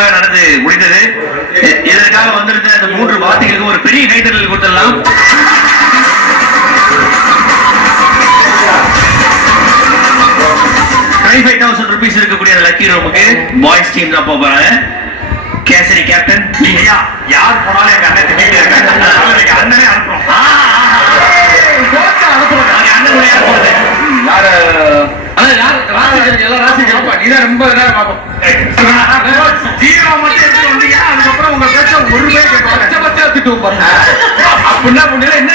சிறப்பாக நடந்து முடிந்தது. இதற்காக வந்திருந்த இந்த 3 வார்த்தைகளுக்கு ஒரு பெரிய கைத்தறல் கொடுத்துடலாம். ₹25,000 இருக்கக்கூடிய லக்கி ரூமுக்கு பாய்ஸ் டீம் தான் போறாங்க. கேசரி கேப்டன் ஐயா, யார் போனாலும் எங்க அண்ணன் திட்டிட்டே இருக்காங்க. அண்ணனே அனுப்புறோம். நீதான் ரொம்ப நேரம் பார்ப்போம். ஜீரோ மட்டும் எடுத்து வந்தீங்க, அதுக்கப்புறம் உங்க பேச்ச ஒரு பேர் அப்படின்னா என்ன